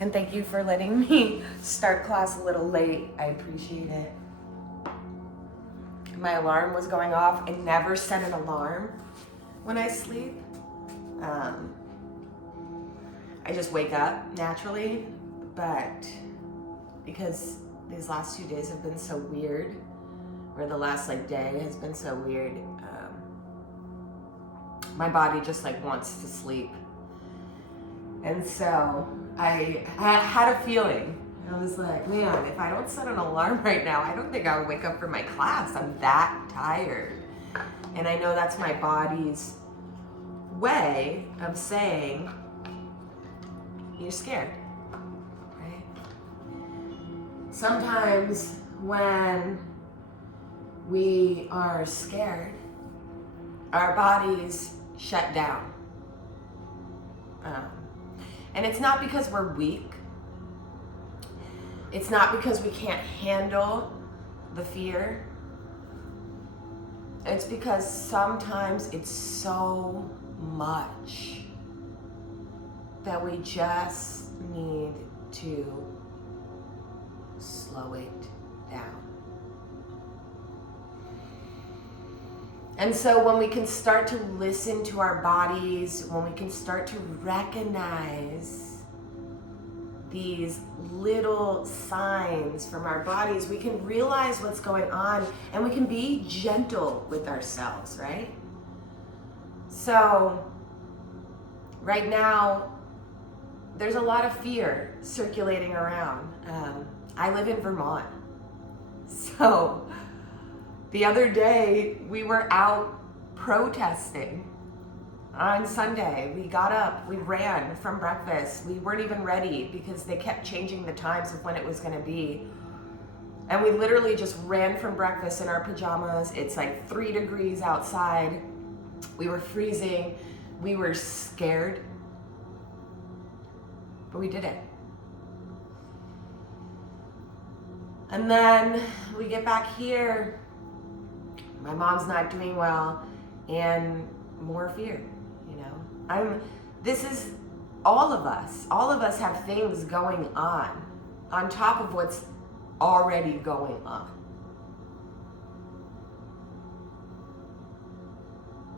And thank you for letting me start class a little late. I appreciate it. My alarm was going off. I never set an alarm when I sleep. I just wake up naturally, but because these last 2 days have been so weird, or the last day has been so weird, my body just wants to sleep. And so I had a feeling. I was like, man, if I don't set an alarm right now, I don't think I'll wake up for my class. I'm that tired. And I know that's my body's way of saying, you're scared, right? Sometimes when we are scared, our bodies shut down. And it's not because we're weak. It's not because we can't handle the fear. It's because sometimes it's so much that we just need to slow it down. And so when we can start to listen to our bodies, when we can start to recognize these little signs from our bodies, we can realize what's going on and we can be gentle with ourselves, right? So right now, there's a lot of fear circulating around. I live in Vermont. So the other day we were out protesting. On Sunday, we got up, we ran from breakfast. We weren't even ready because they kept changing the times of when it was gonna be. And we literally just ran from breakfast in our pajamas. It's 3 degrees outside. We were freezing. We were scared. But we did it. And then we get back here. My mom's not doing well, and more fear, this is all of us. All of us have things going on top of what's already going on.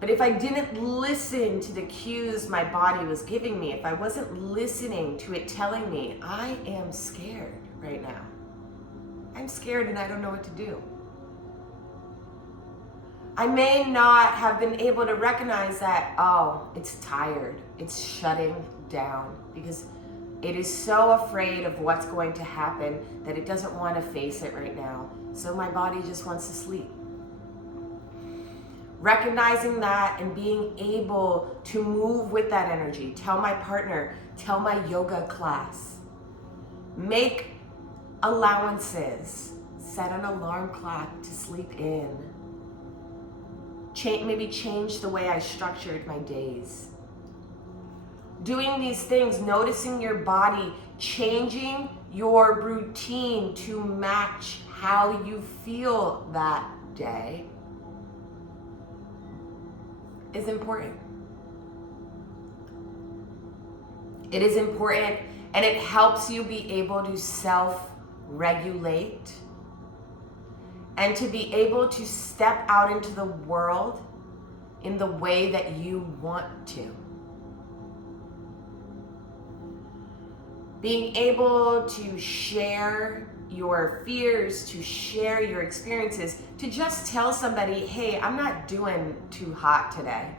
But if I didn't listen to the cues my body was giving me, if I wasn't listening to it telling me, I am scared right now. I'm scared and I don't know what to do. I may not have been able to recognize that, it's tired. It's shutting down because it is so afraid of what's going to happen that it doesn't want to face it right now. So my body just wants to sleep. Recognizing that and being able to move with that energy. Tell my partner, tell my yoga class. Make allowances. Set an alarm clock to sleep in. Maybe change the way I structured my days. Doing these things, noticing your body, changing your routine to match how you feel that day is important. It is important, and it helps you be able to self-regulate and to be able to step out into the world in the way that you want to. Being able to share your fears, to share your experiences, to just tell somebody, hey, I'm not doing too hot today.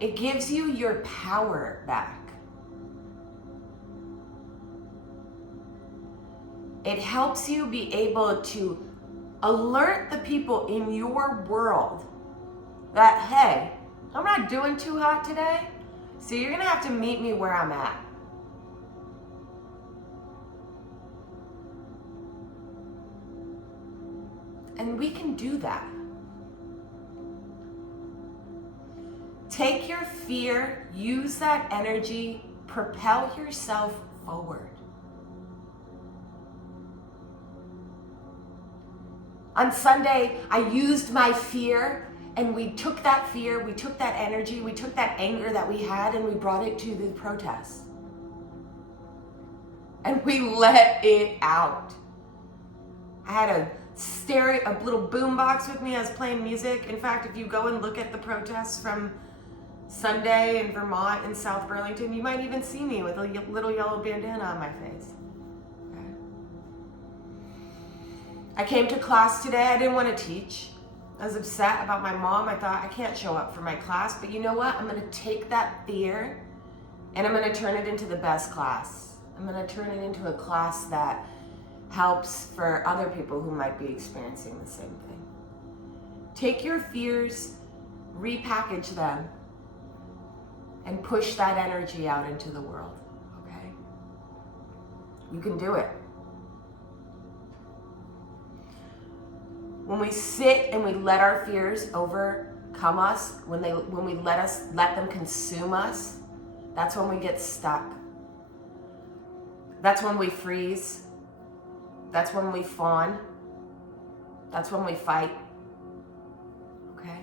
It gives you your power back. It helps you be able to alert the people in your world that, hey, I'm not doing too hot today, so you're gonna have to meet me where I'm at. And we can do that. Take your fear, use that energy, propel yourself forward. On Sunday, I used my fear And we took that fear, we took that energy, we took that anger that we had, and we brought it to the protest. And we let it out. I had a little boom box with me. I was playing music. In fact, if you go and look at the protests from Sunday in Vermont and South Burlington, you might even see me with a little yellow bandana on my face. Okay. I came to class today. I didn't want to teach. I was upset about my mom. I thought, I can't show up for my class, but you know what? I'm going to take that fear and I'm going to turn it into the best class. I'm going to turn it into a class that helps for other people who might be experiencing the same thing. Take your fears, repackage them, and push that energy out into the world, okay? You can do it. When we sit and we let our fears overcome us, when we let them consume us, that's when we get stuck. That's when we freeze. That's when we fawn. That's when we fight. Okay?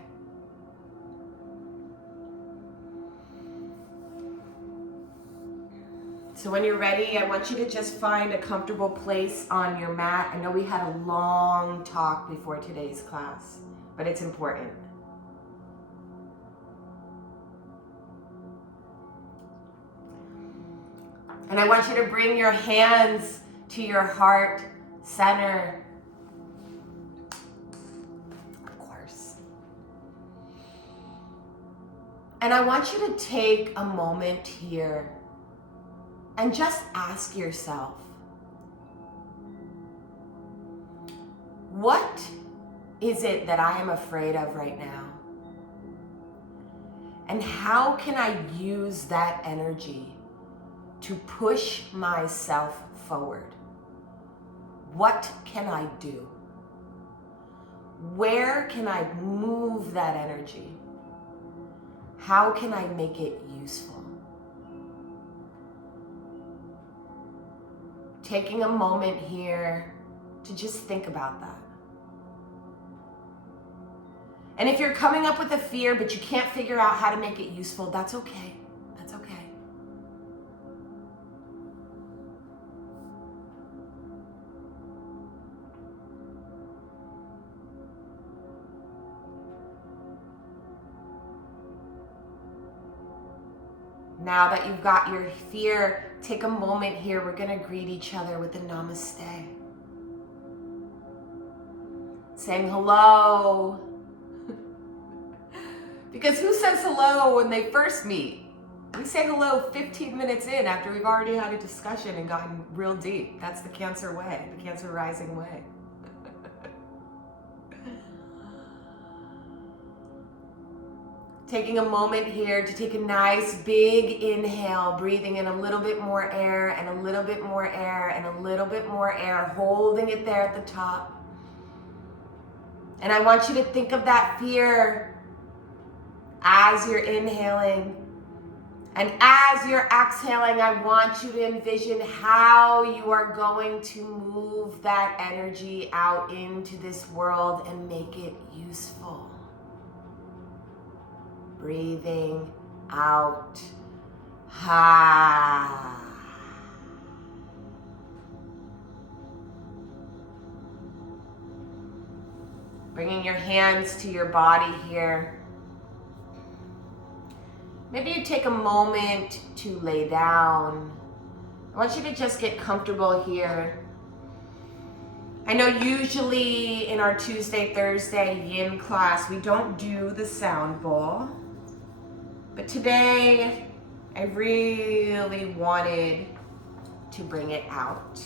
So when you're ready, I want you to just find a comfortable place on your mat. I know we had a long talk before today's class, but it's important. And I want you to bring your hands to your heart center. Of course. And I want you to take a moment here and just ask yourself, what is it that I am afraid of right now? And how can I use that energy to push myself forward? What can I do? Where can I move that energy? How can I make it useful? Taking a moment here to just think about that. And if you're coming up with a fear but you can't figure out how to make it useful, that's okay. That's okay. Now that you've got your fear, take a moment here. We're going to greet each other with a namaste. Saying hello. Because who says hello when they first meet? We say hello 15 minutes in after we've already had a discussion and gotten real deep. That's the Cancer way, the Cancer rising way. Taking a moment here to take a nice big inhale, breathing in a little bit more air and a little bit more air and a little bit more air, holding it there at the top. And I want you to think of that fear as you're inhaling. And as you're exhaling, I want you to envision how you are going to move that energy out into this world and make it useful. Breathing out. Ha. Bringing your hands to your body here. Maybe you take a moment to lay down. I want you to just get comfortable here. I know usually in our Tuesday, Thursday yin class, we don't do the sound bowl. But today, I really wanted to bring it out.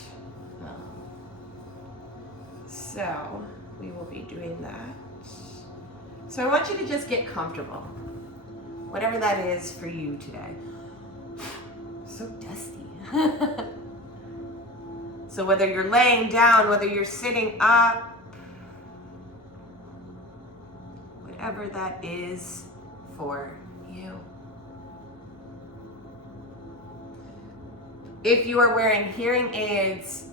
So we will be doing that. So I want you to just get comfortable. Whatever that is for you today. So dusty. So whether you're laying down, whether you're sitting up, whatever that is for you. If you are wearing hearing aids,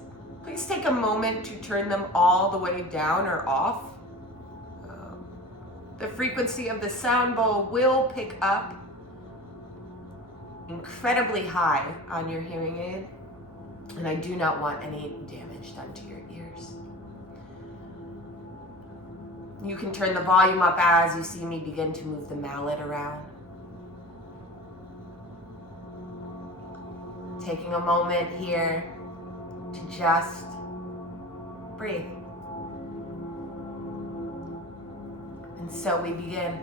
please take a moment to turn them all the way down or off. The frequency of the sound bowl will pick up incredibly high on your hearing aid, and I do not want any damage done to your ears. You can turn the volume up as you see me begin to move the mallet around. Taking a moment here to just breathe. And so we begin.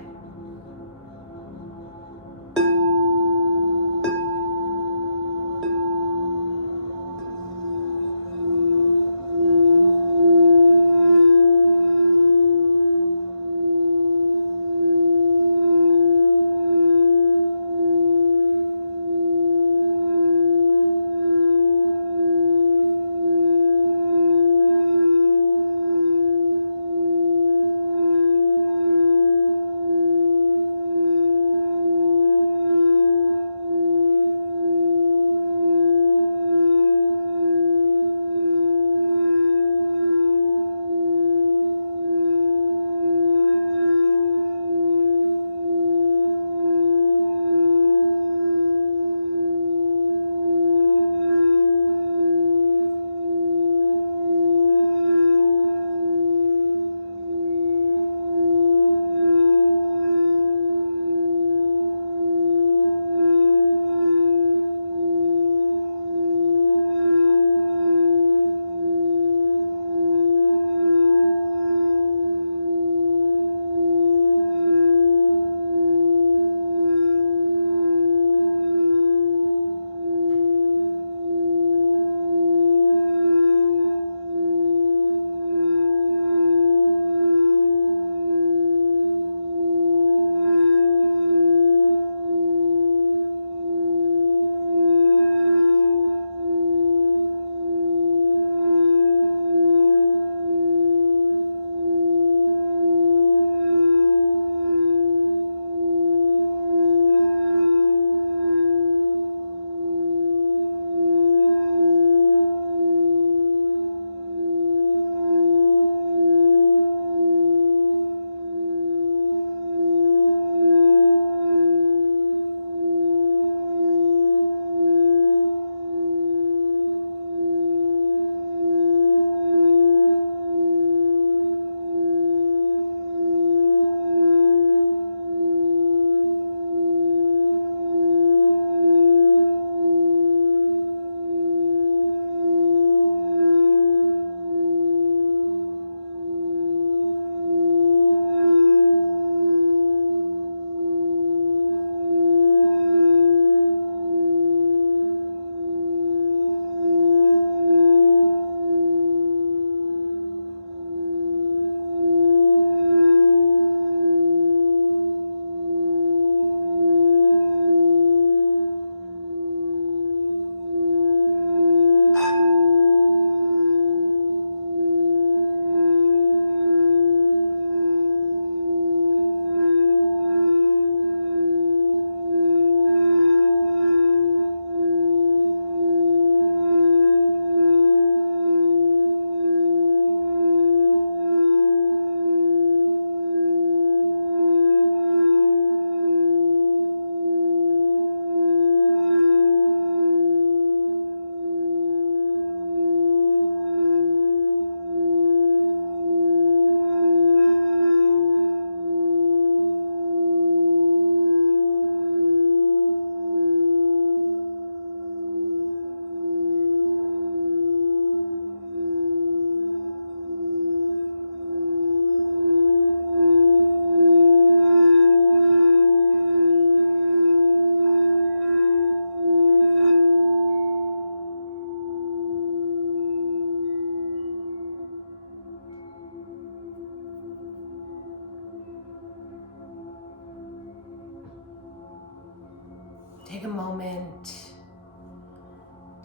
Take a moment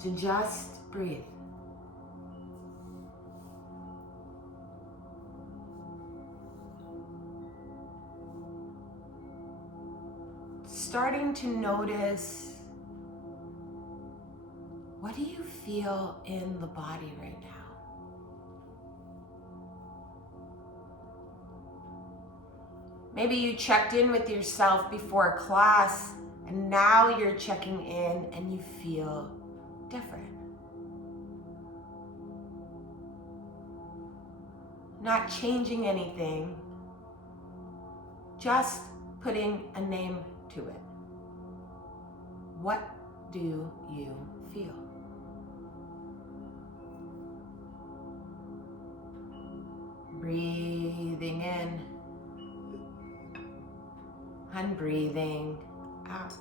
to just breathe. Starting to notice, what do you feel in the body right now? Maybe you checked in with yourself before class and now you're checking in and you feel different. Not changing anything, just putting a name to it. What do you feel? Breathing in and breathing out.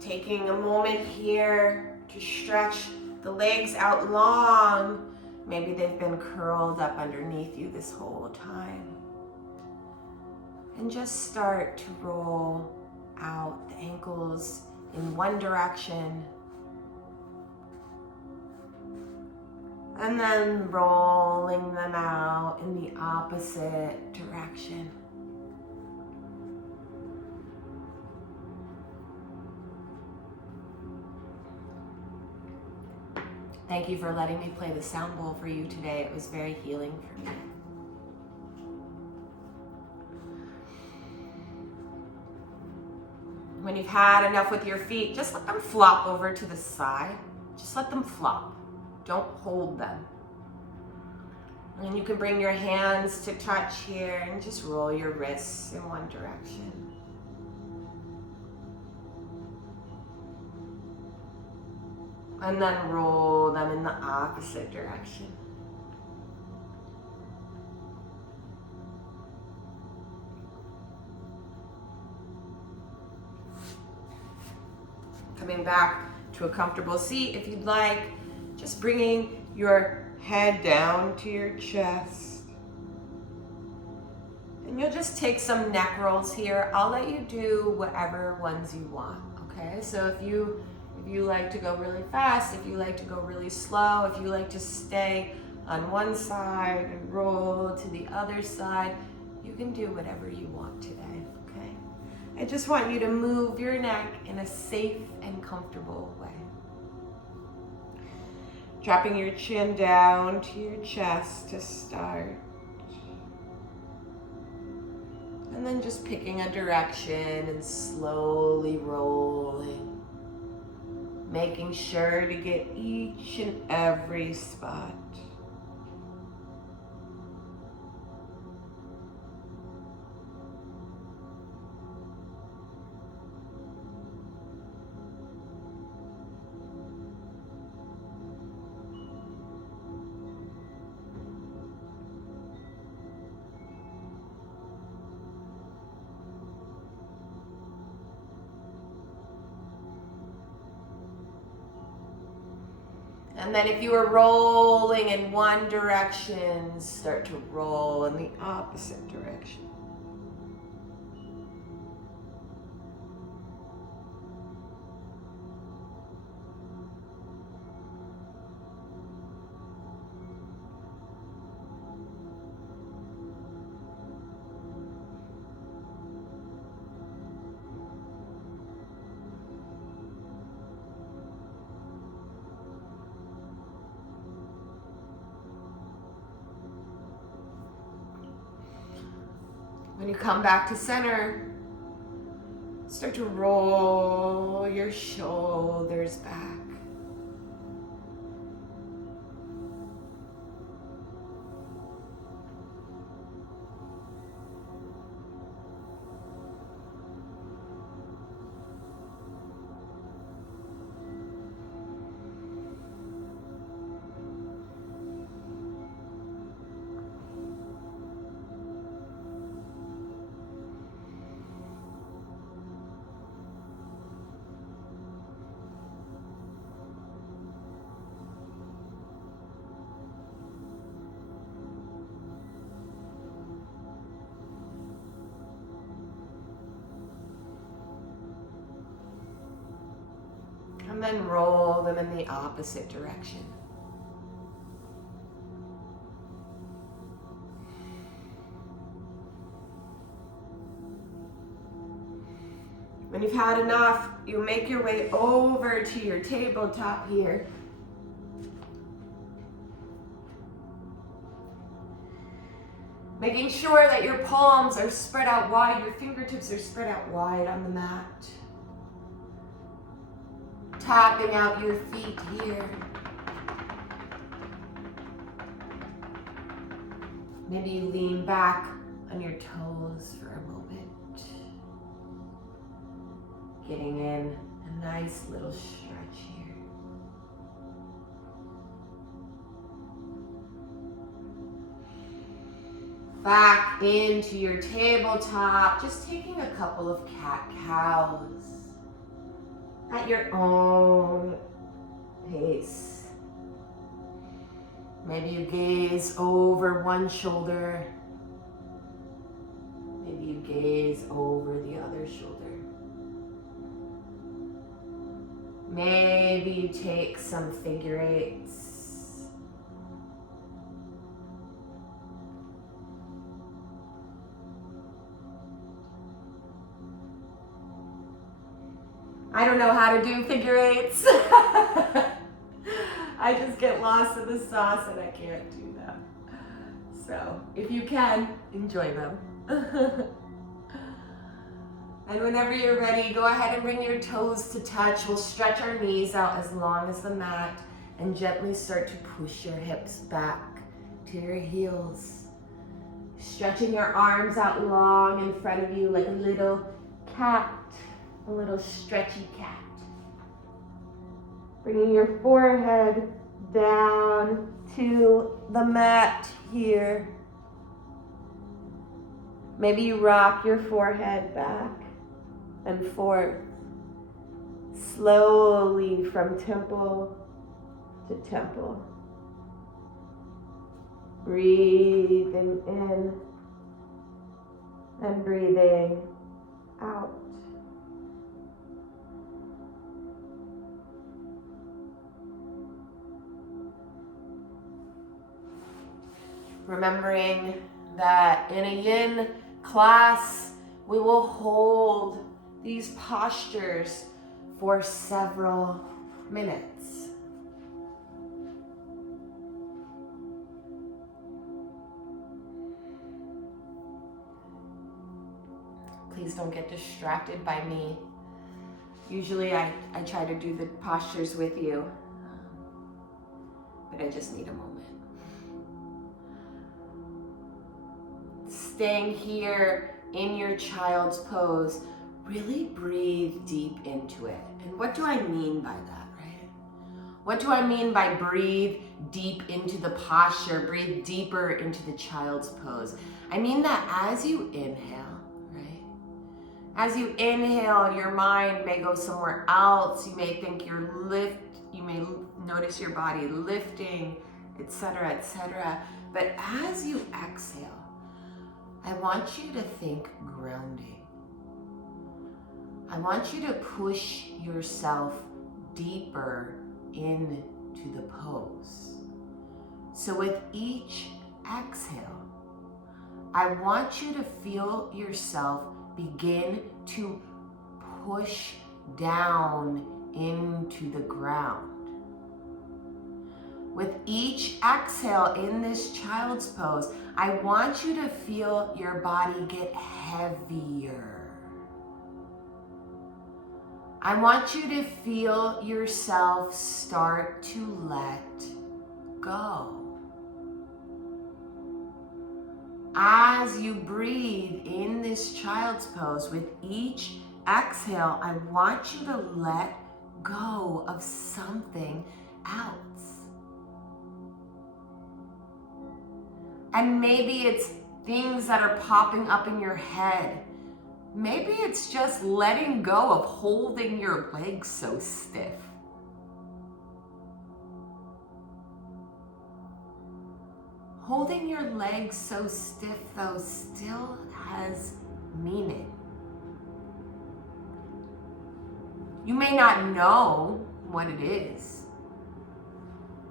Taking a moment here to stretch the legs out long. Maybe they've been curled up underneath you this whole time. And just start to roll out the ankles in one direction. And then rolling them out in the opposite direction. Thank you for letting me play the sound bowl for you today. It was very healing for me. When you've had enough with your feet, just let them flop over to the side. Just let them flop. Don't hold them. And you can bring your hands to touch here and just roll your wrists in one direction. And then roll them in the opposite direction. Coming back to a comfortable seat if you'd like, just bringing your head down to your chest. And you'll just take some neck rolls here. I'll let you do whatever ones you want, okay? So if you like to go really fast, if you like to go really slow, if you like to stay on one side and roll to the other side, you can do whatever you want today, okay? I just want you to move your neck in a safe and comfortable way. Dropping your chin down to your chest to start. And then just picking a direction and slowly rolling. Making sure to get each and every spot. And then if you are rolling in one direction, start to roll in the opposite direction. When you come back to center, start to roll your shoulders back. And then roll them in the opposite direction. When you've had enough, you make your way over to your tabletop here. Making sure that your palms are spread out wide, your fingertips are spread out wide on the mat. Tapping out your feet here. Maybe you lean back on your toes for a moment. Getting in a nice little stretch here. Back into your tabletop, just taking a couple of cat-cows at your own pace. Maybe you gaze over one shoulder. Maybe you gaze over the other shoulder. Maybe you take some figure eights. I don't know how to do figure eights. I just get lost in the sauce and I can't do them. So if you can, enjoy them. And whenever you're ready, go ahead and bring your toes to touch. We'll stretch our knees out as long as the mat and gently start to push your hips back to your heels. Stretching your arms out long in front of you like a little cat, a little stretchy cat. Bringing your forehead down to the mat here. Maybe you rock your forehead back and forth, slowly from temple to temple. Breathing in and breathing out. Remembering that in a yin class, we will hold these postures for several minutes. Please don't get distracted by me. Usually I try to do the postures with you, but I just need a moment. Staying here in your child's pose, really breathe deep into it. And what do I mean by that, right? What do I mean by breathe deep into the posture, breathe deeper into the child's pose? I mean that as you inhale, right? As you inhale, your mind may go somewhere else. You may think you may notice your body lifting, etc., etc. But as you exhale, I want you to think grounding. I want you to push yourself deeper into the pose. So with each exhale, I want you to feel yourself begin to push down into the ground. With each exhale in this child's pose, I want you to feel your body get heavier. I want you to feel yourself start to let go. As you breathe in this child's pose, with each exhale, I want you to let go of something else. And maybe it's things that are popping up in your head. Maybe it's just letting go of holding your legs so stiff. Holding your legs so stiff, though, still has meaning. You may not know what it is.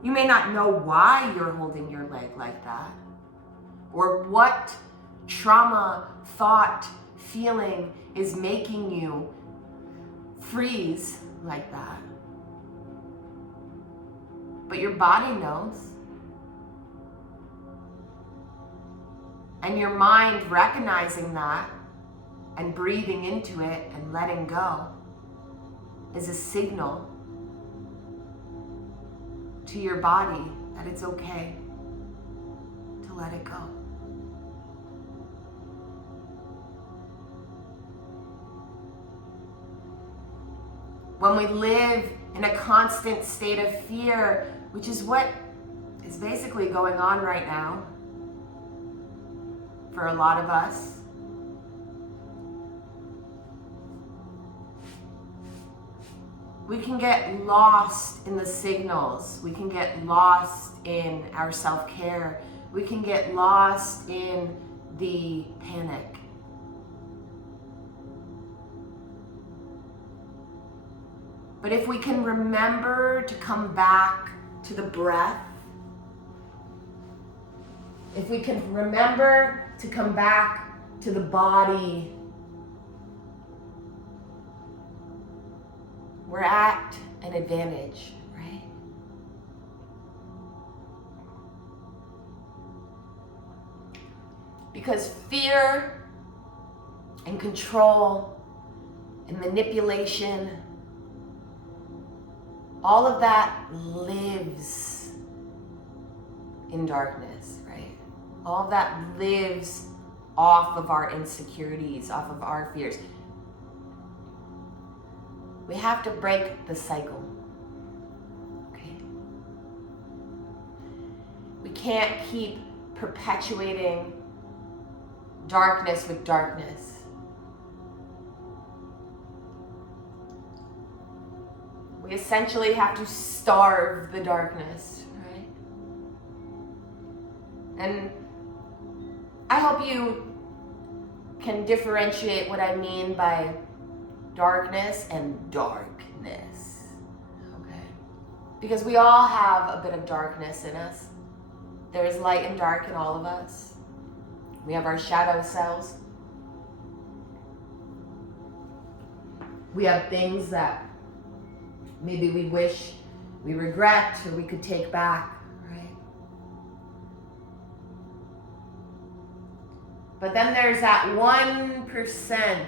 You may not know why you're holding your leg like that, or what trauma, thought, feeling is making you freeze like that. But your body knows. And your mind recognizing that and breathing into it and letting go is a signal to your body that it's okay to let it go. When we live in a constant state of fear, which is what is basically going on right now for a lot of us, we can get lost in the signals. We can get lost in our self-care. We can get lost in the panic. But if we can remember to come back to the breath, if we can remember to come back to the body, we're at an advantage, right? Because fear and control and manipulation, all of that lives in darkness, right? All of that lives off of our insecurities, off of our fears. We have to break the cycle, okay? We can't keep perpetuating darkness with darkness. We essentially have to starve the darkness, right? And I hope you can differentiate what I mean by darkness and darkness, okay? Because we all have a bit of darkness in us. There is light and dark in all of us. We have our shadow selves. We have things that maybe we wish we regret or we could take back, right? But then there's that 1%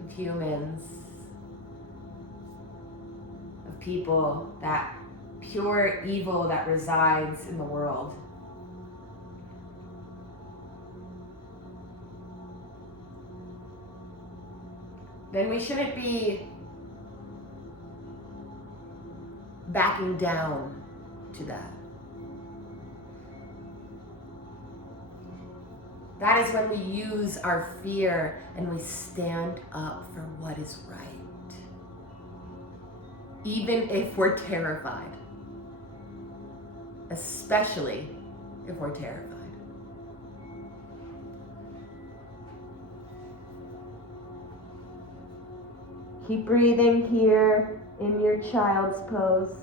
of humans, of people, that pure evil that resides in the world. Then we shouldn't be backing down to that. That is when we use our fear and we stand up for what is right. Even if we're terrified. Especially if we're terrified. Keep breathing here in your child's pose.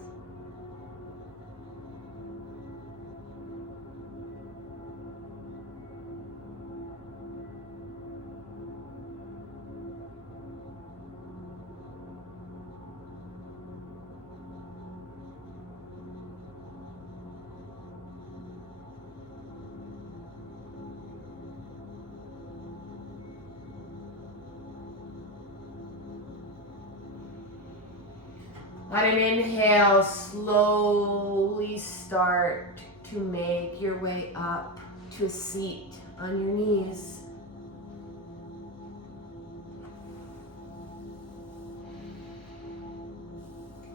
On an inhale, slowly start to make your way up to a seat on your knees.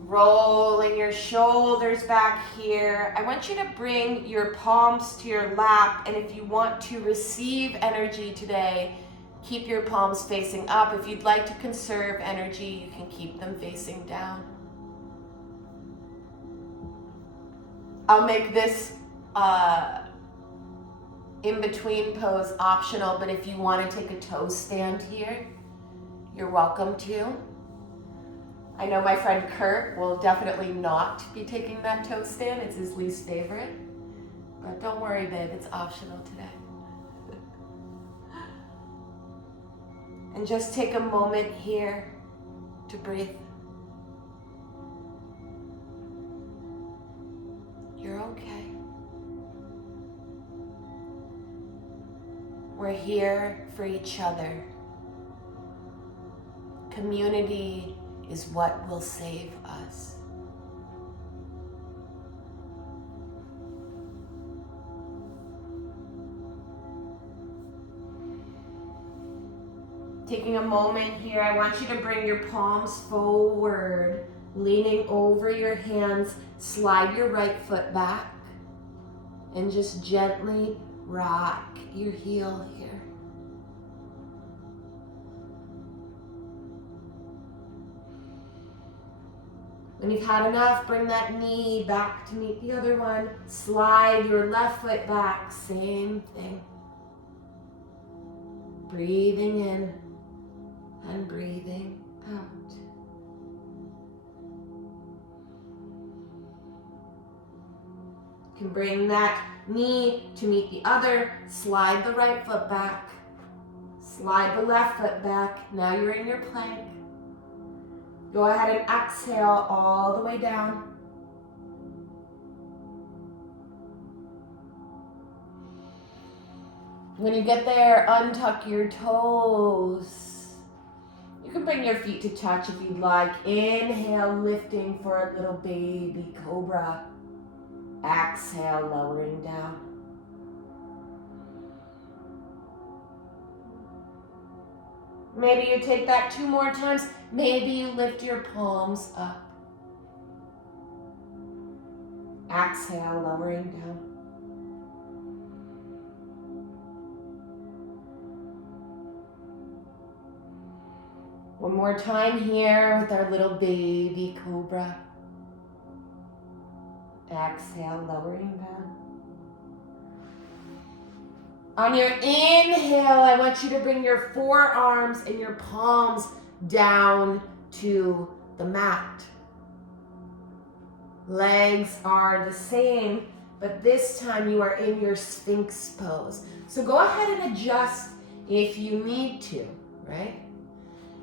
Rolling your shoulders back here. I want you to bring your palms to your lap, and if you want to receive energy today, keep your palms facing up. If you'd like to conserve energy, you can keep them facing down. I'll make this in-between pose optional, but if you want to take a toe stand here, you're welcome to. I know my friend Kurt will definitely not be taking that toe stand. It's his least favorite. But don't worry, babe, it's optional today. And just take a moment here to breathe. You're okay. We're here for each other. Community is what will save us. Taking a moment here, I want you to bring your palms forward, leaning over your hands. Slide your right foot back and just gently rock your heel here. When you've had enough, bring that knee back to meet the other one. Slide your left foot back, same thing. Breathing in and breathing out. You can bring that knee to meet the other. Slide the right foot back. Slide the left foot back. Now you're in your plank. Go ahead and exhale all the way down. When you get there, untuck your toes. You can bring your feet to touch if you'd like. Inhale, lifting for a little baby cobra. Exhale, lowering down. Maybe you take that 2 more times. Maybe you lift your palms up. Exhale, lowering down. One more time here with our little baby cobra. Exhale, lowering down. On your inhale, I want you to bring your forearms and your palms down to the mat. Legs are the same, but this time you are in your Sphinx pose. So go ahead and adjust if you need to, right?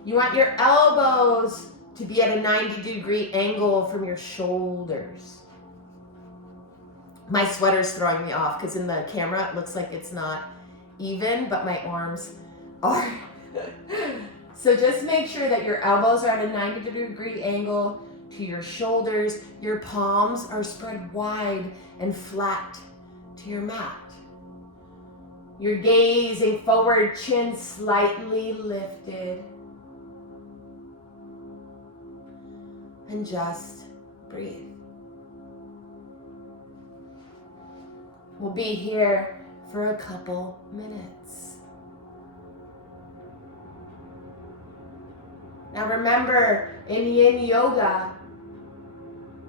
You want your elbows to be at a 90-degree angle from your shoulders. My sweater's throwing me off because in the camera it looks like it's not even, but my arms are. So just make sure that your elbows are at a 90-degree angle to your shoulders. Your palms are spread wide and flat to your mat. You're gazing forward, chin slightly lifted. And just breathe. We'll be here for a couple minutes. Now remember, in Yin Yoga,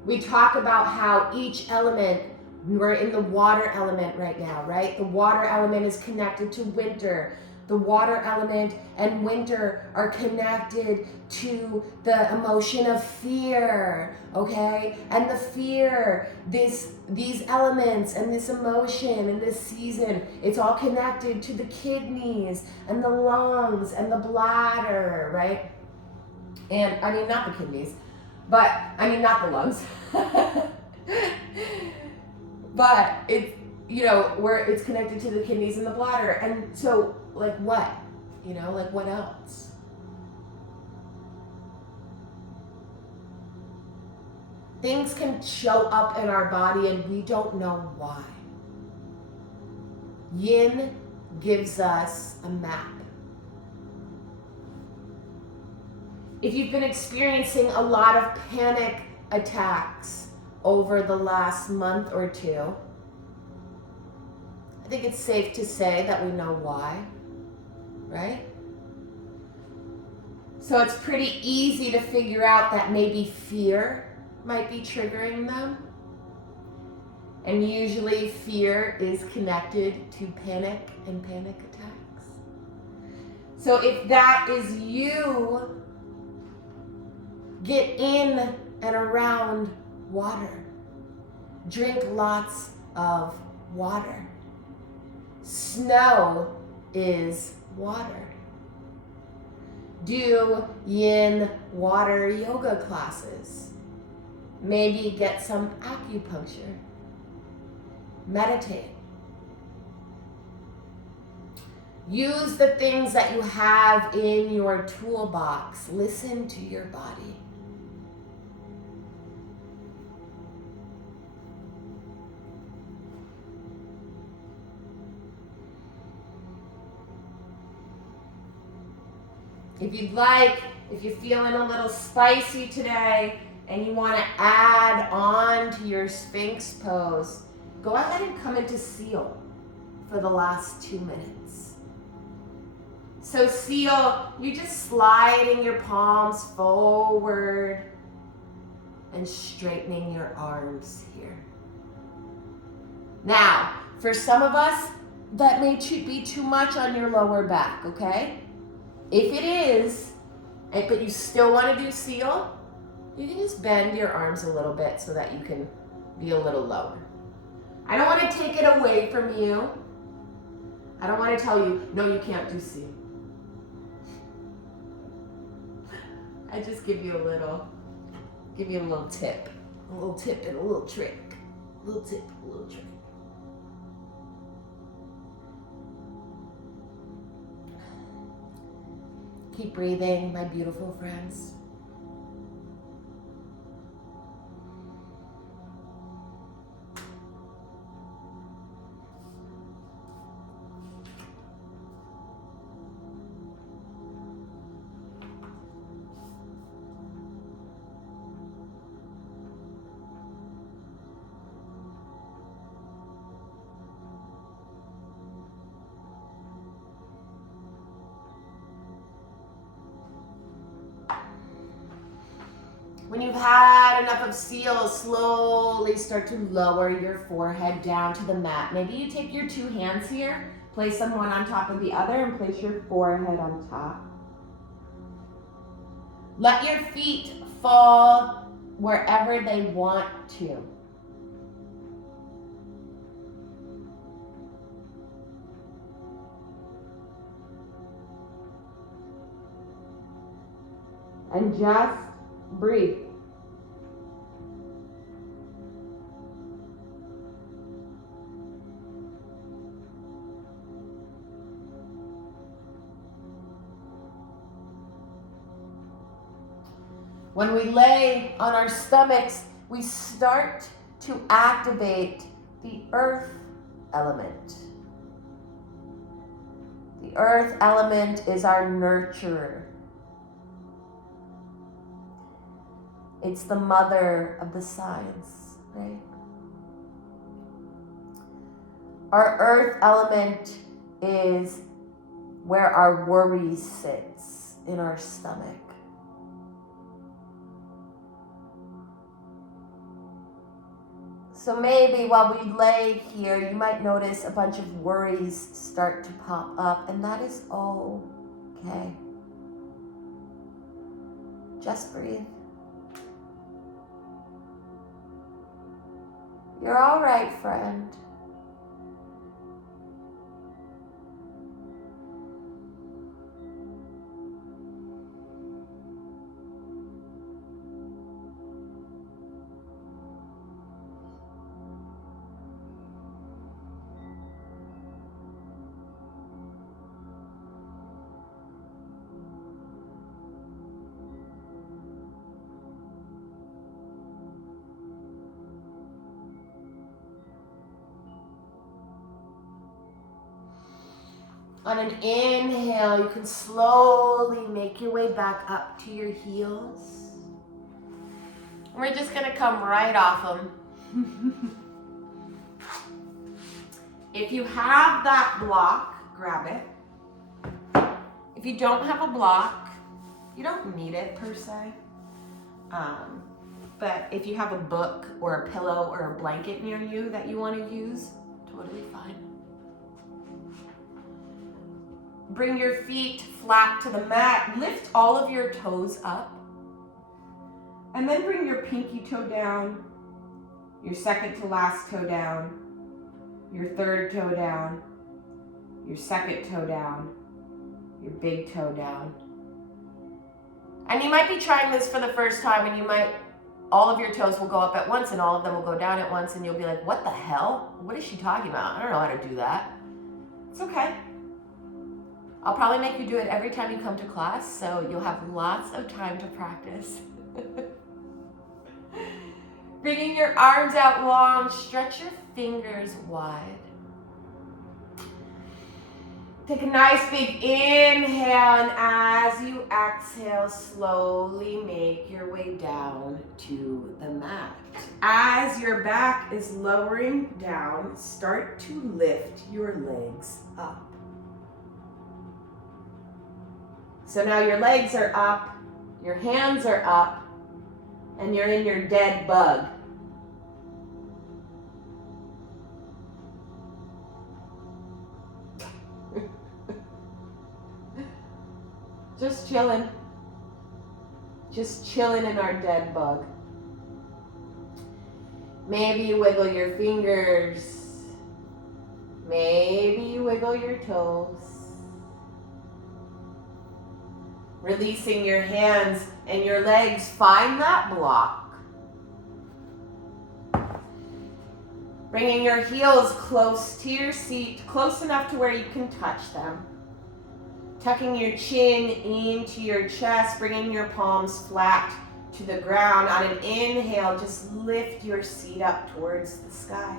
we talk about how each element, we're in the water element right now, right? The water element is connected to winter. The water element and winter are connected to the emotion of fear, okay? And the fear, these elements and this emotion and this season, it's all connected to the kidneys and the lungs and the bladder, right? And I mean, not the kidneys, but I mean, not the lungs. But it's, you know, where it's connected to the kidneys and the bladder. And so, like what? You know, like what else? Things can show up in our body and we don't know why. Yin gives us a map. If you've been experiencing a lot of panic attacks over the last month or two, I think it's safe to say that we know why, right? So it's pretty easy to figure out that maybe fear might be triggering them. And usually fear is connected to panic and panic attacks. So if that is you, get in and around water. Drink lots of water. Snow is water. do yin water yoga classes. Maybe get some acupuncture. Meditate. Use the things that you have in your toolbox. Listen to your body. If you'd like, if you're feeling a little spicy today and you want to add on to your Sphinx pose, go ahead and come into Seal for the last 2 minutes. So Seal, you're just sliding your palms forward and straightening your arms here. Now, for some of us, that may be too much on your lower back, okay? If it is, but you still want to do Seal, you can just bend your arms a little bit so that you can be a little lower. I don't want to take it away from you. I don't want to tell you, no, you can't do Seal. I just give you a little tip. A little tip and a little trick. A little tip, a little trick. Keep breathing, my beautiful friends. When you've had enough of Seal, slowly start to lower your forehead down to the mat. Maybe you take your 2 hands here, place them one on top of the other, and place your forehead on top. Let your feet fall wherever they want to. And just breathe. When we lay on our stomachs, we start to activate the earth element. The earth element is our nurturer. It's the mother of the signs, right? Our earth element is where our worry sits in our stomach. So maybe while we lay here, you might notice a bunch of worries start to pop up, and that is okay. Just breathe. You're all right, friend. On an inhale, you can slowly make your way back up to your heels. We're just gonna come right off them. If you have that block, grab it. If you don't have a block, you don't need it per se. But if you have a book or a pillow or a blanket near you that you want to use, totally fine. Bring your feet flat to the mat. Lift all of your toes up. And then bring your pinky toe down, your second to last toe down, your third toe down, your second toe down, your big toe down, And you might be trying this for the first time, and all of your toes will go up at once and all of them will go down at once, and you'll be like, what the hell? What is she talking about? I don't know how to do that. It's okay. I'll probably make you do it every time you come to class, so you'll have lots of time to practice. Bringing your arms out long, stretch your fingers wide. Take a nice big inhale, and as you exhale, slowly make your way down to the mat. As your back is lowering down, start to lift your legs up. So now your legs are up, your hands are up, and you're in your dead bug. Just chilling. Just chilling in our dead bug. Maybe you wiggle your fingers. Maybe you wiggle your toes. Releasing your hands and your legs, find that block. Bringing your heels close to your seat, close enough to where you can touch them. Tucking your chin into your chest, bringing your palms flat to the ground. On an inhale, just lift your seat up towards the sky.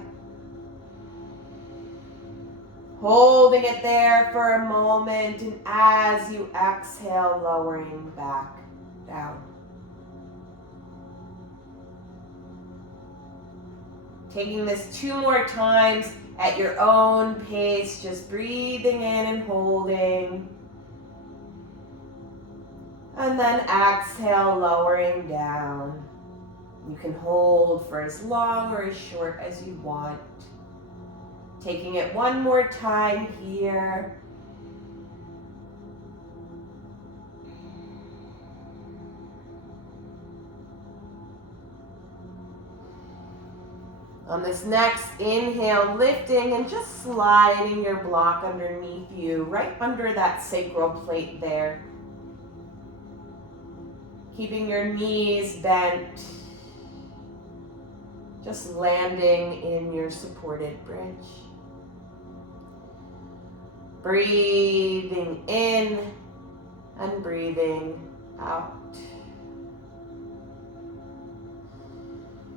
Holding it there for a moment, and as you exhale, lowering back down. Taking this 2 more times at your own pace, just breathing in and holding. And then exhale, lowering down. You can hold for as long or as short as you want. Taking it 1 more time here. On this next inhale, lifting and just sliding your block underneath you, right under that sacral plate there. Keeping your knees bent. Just landing in your supported bridge. Breathing in and breathing out.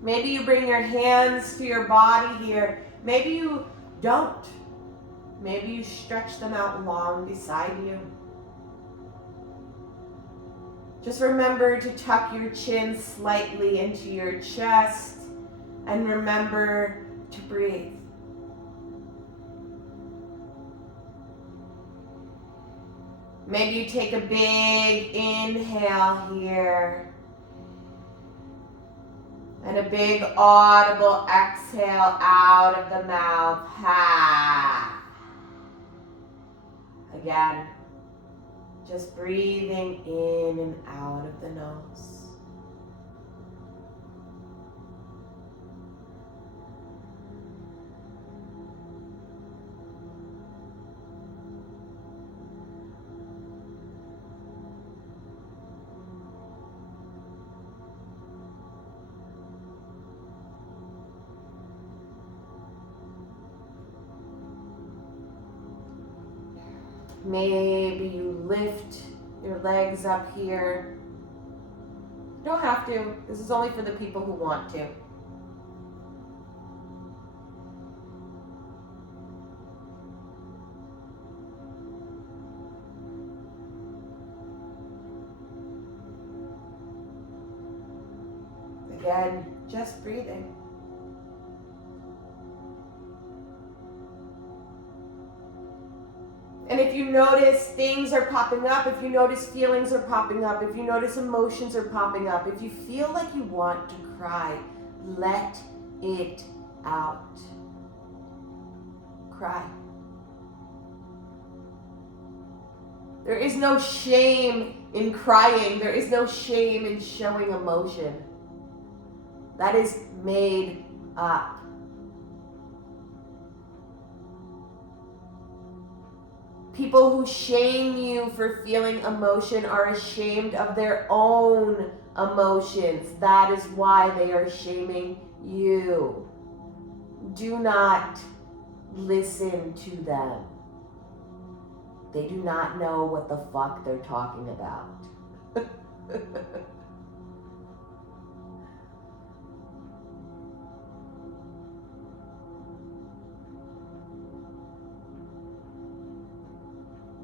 Maybe you bring your hands to your body here. Maybe you don't. Maybe you stretch them out long beside you. Just remember to tuck your chin slightly into your chest and remember to breathe. Maybe you take a big inhale here and a big audible exhale out of the mouth. Ha. Again, just breathing in and out of the nose. Maybe you lift your legs up here. You don't have to. This is only for the people who want to. Again, just breathing. And if you notice things are popping up, if you notice feelings are popping up, if you notice emotions are popping up, if you feel like you want to cry, let it out. Cry. There is no shame in crying. There is no shame in showing emotion. That is made up. People who shame you for feeling emotion are ashamed of their own emotions. That is why they are shaming you. Do not listen to them. They do not know what the fuck they're talking about.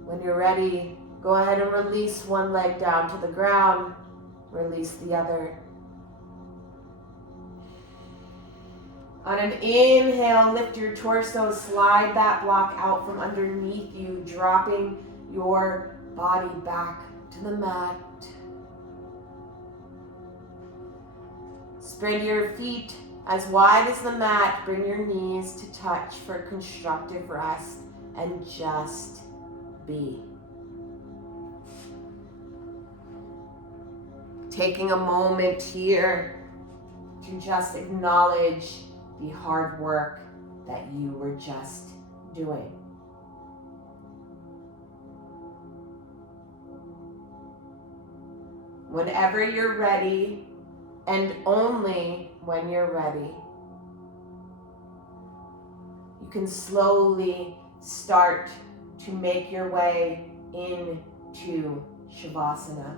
When you're ready, go ahead and release one leg down to the ground. Release the other. On an inhale, lift your torso, slide that block out from underneath you, dropping your body back to the mat. Spread your feet as wide as the mat. Bring your knees to touch for constructive rest and just be. Taking a moment here to just acknowledge the hard work that you were just doing. Whenever you're ready, and only when you're ready, you can slowly start to make your way into Shavasana.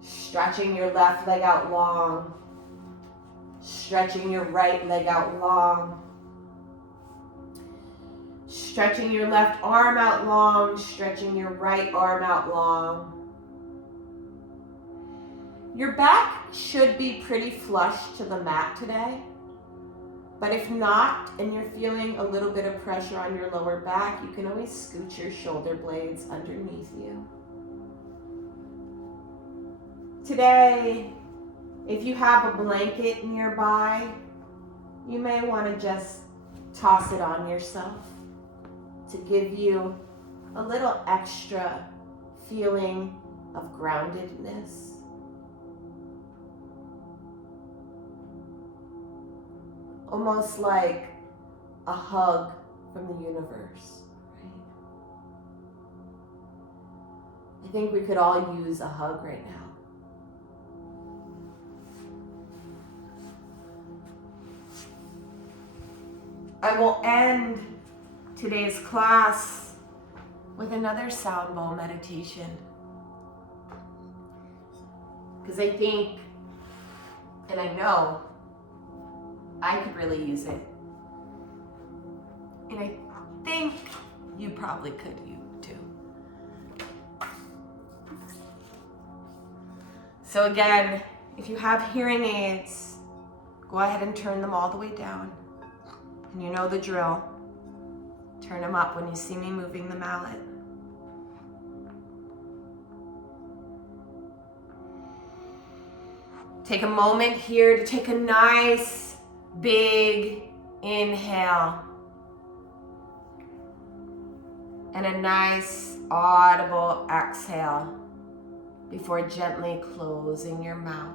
Stretching your left leg out long, stretching your right leg out long, stretching your left arm out long, stretching your right arm out long. Your back should be pretty flush to the mat today, but if not, and you're feeling a little bit of pressure on your lower back, you can always scoot your shoulder blades underneath you. Today, if you have a blanket nearby, you may want to just toss it on yourself to give you a little extra feeling of groundedness. Almost like a hug from the universe, right? I think we could all use a hug right now. I will end today's class with another sound bowl meditation. Because I think, and I know, I could really use it. And I think you probably could too. So again, if you have hearing aids, go ahead and turn them all the way down. And you know the drill. Turn them up when you see me moving the mallet. Take a moment here to take a nice big inhale. And a nice audible exhale before gently closing your mouth.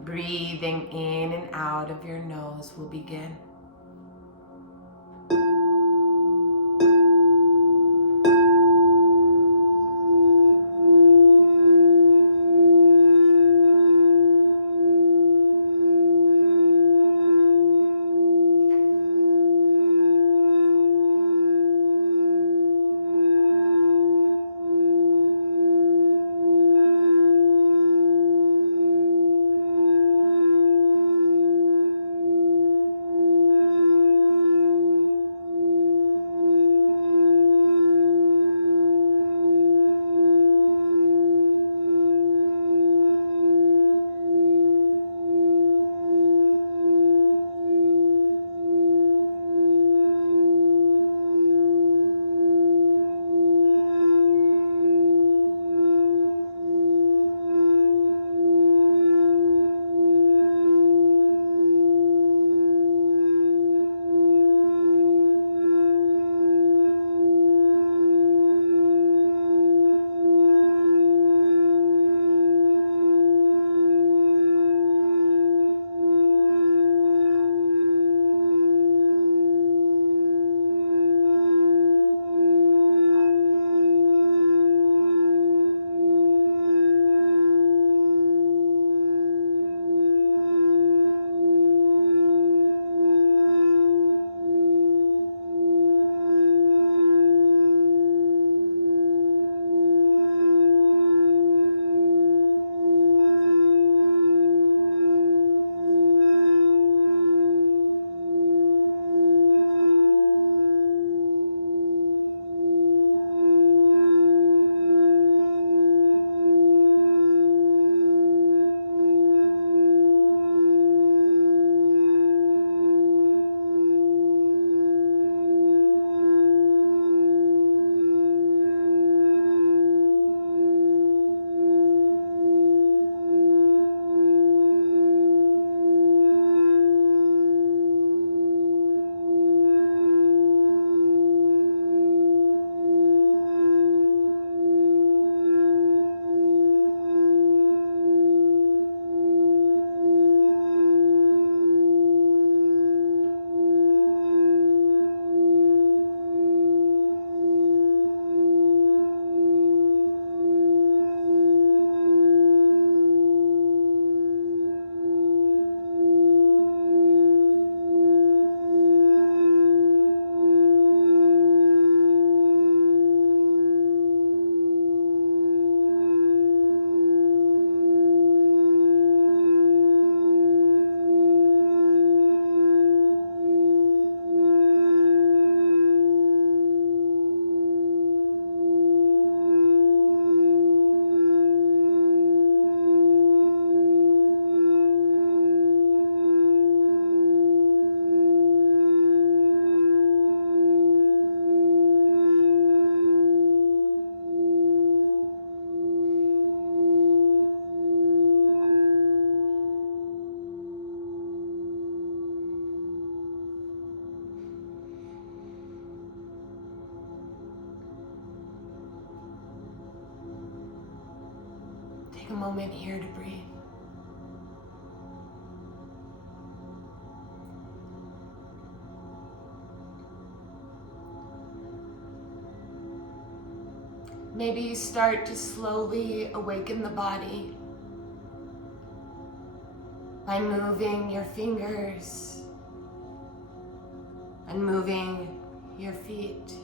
Breathing in and out of your nose will begin. a moment here to breathe. Maybe you start to slowly awaken the body by moving your fingers and moving your feet.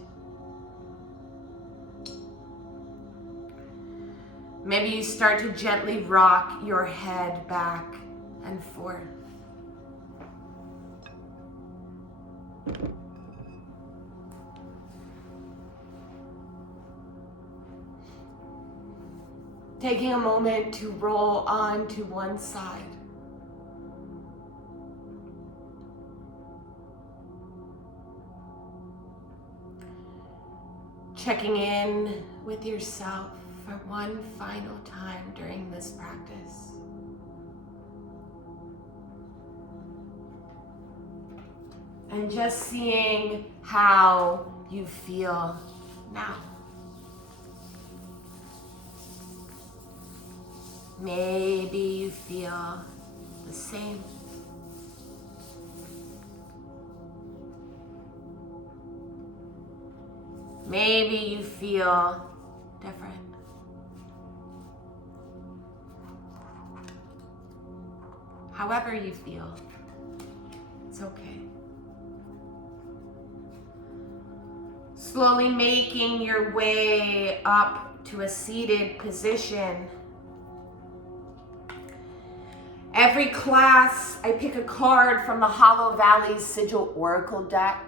Maybe you start to gently rock your head back and forth. Taking a moment to roll onto one side. Checking in with yourself for one final time during this practice. And just seeing how you feel now. Maybe you feel the same. Maybe you feel different. However you feel, it's okay. Slowly making your way up to a seated position. Every class, I pick a card from the Hollow Valley Sigil Oracle deck.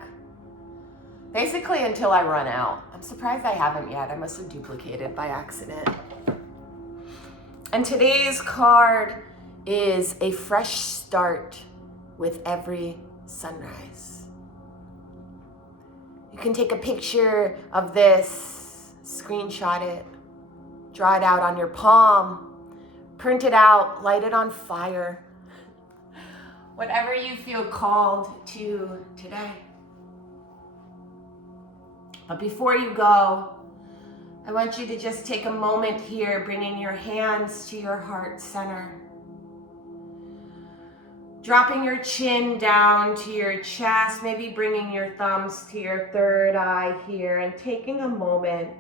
Basically until I run out. I'm surprised I haven't yet. I must have duplicated by accident. And today's card is a fresh start with every sunrise. You can take a picture of this, screenshot it, draw it out on your palm, print it out, light it on fire. Whatever you feel called to today. But before you go, I want you to just take a moment here, bringing your hands to your heart center. Dropping your chin down to your chest, maybe bringing your thumbs to your third eye here, and taking a moment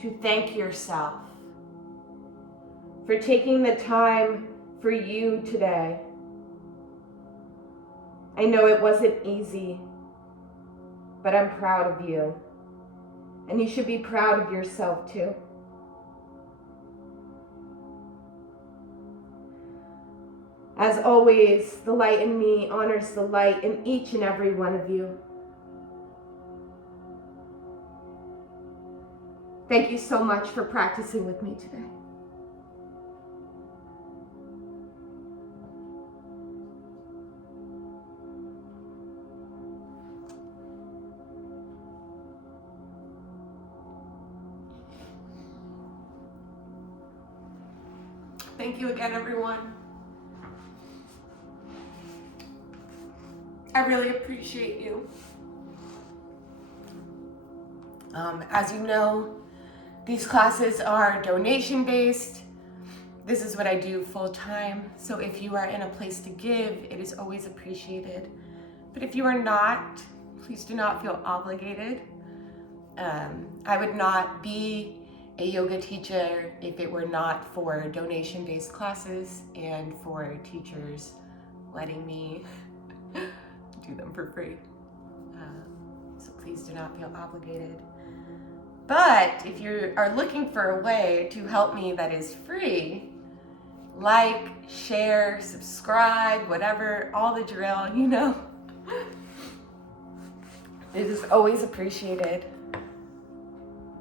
to thank yourself for taking the time for you today. I know it wasn't easy, but I'm proud of you. And you should be proud of yourself too. As always, the light in me honors the light in each and every one of you. Thank you so much for practicing with me today. Thank you again, everyone. I really appreciate you. As you know, these classes are donation-based. This is what I do full-time. So if you are in a place to give, it is always appreciated. But if you are not, please do not feel obligated. I would not be a yoga teacher if it were not for donation-based classes and for teachers letting me do them for free. So please do not feel obligated. But if you are looking for a way to help me that is free, like, share, subscribe, whatever, all the drill, you know, it is always appreciated.